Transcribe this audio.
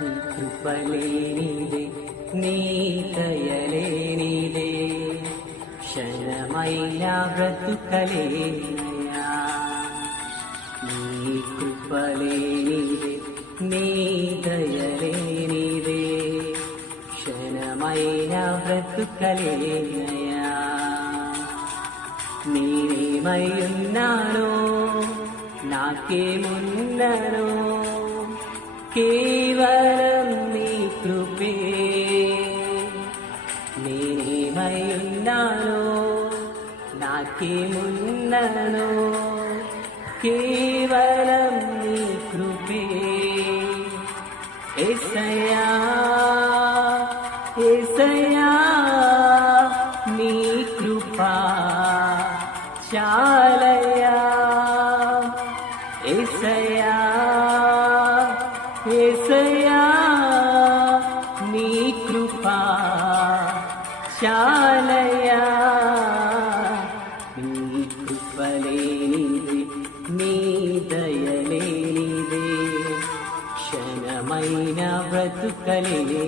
నీ కృపలేనిదే నీ దయలేనిదే క్షణమైన బ్రతుకలేనయా. నీ కృపలేనిదే నీ దయలేనిదే క్షణమైన బ్రతుకలేనయా. నేనేమై ఉన్నానో నాకేమున్ననో కేవలం నీ కృపే. నేనేమై ఉన్నానో నాకేమున్ననో కేవలం నీ కృపే. యేసయ్యా యేసయ్యా నీ కృపా చాలయ్యా. యేసయ్యా యేసయ్యా నీ కృపా చాలయ్యా. నీ కృపలేనిదే నీ దయలేనిదే క్షణమైన బ్రతుకలే.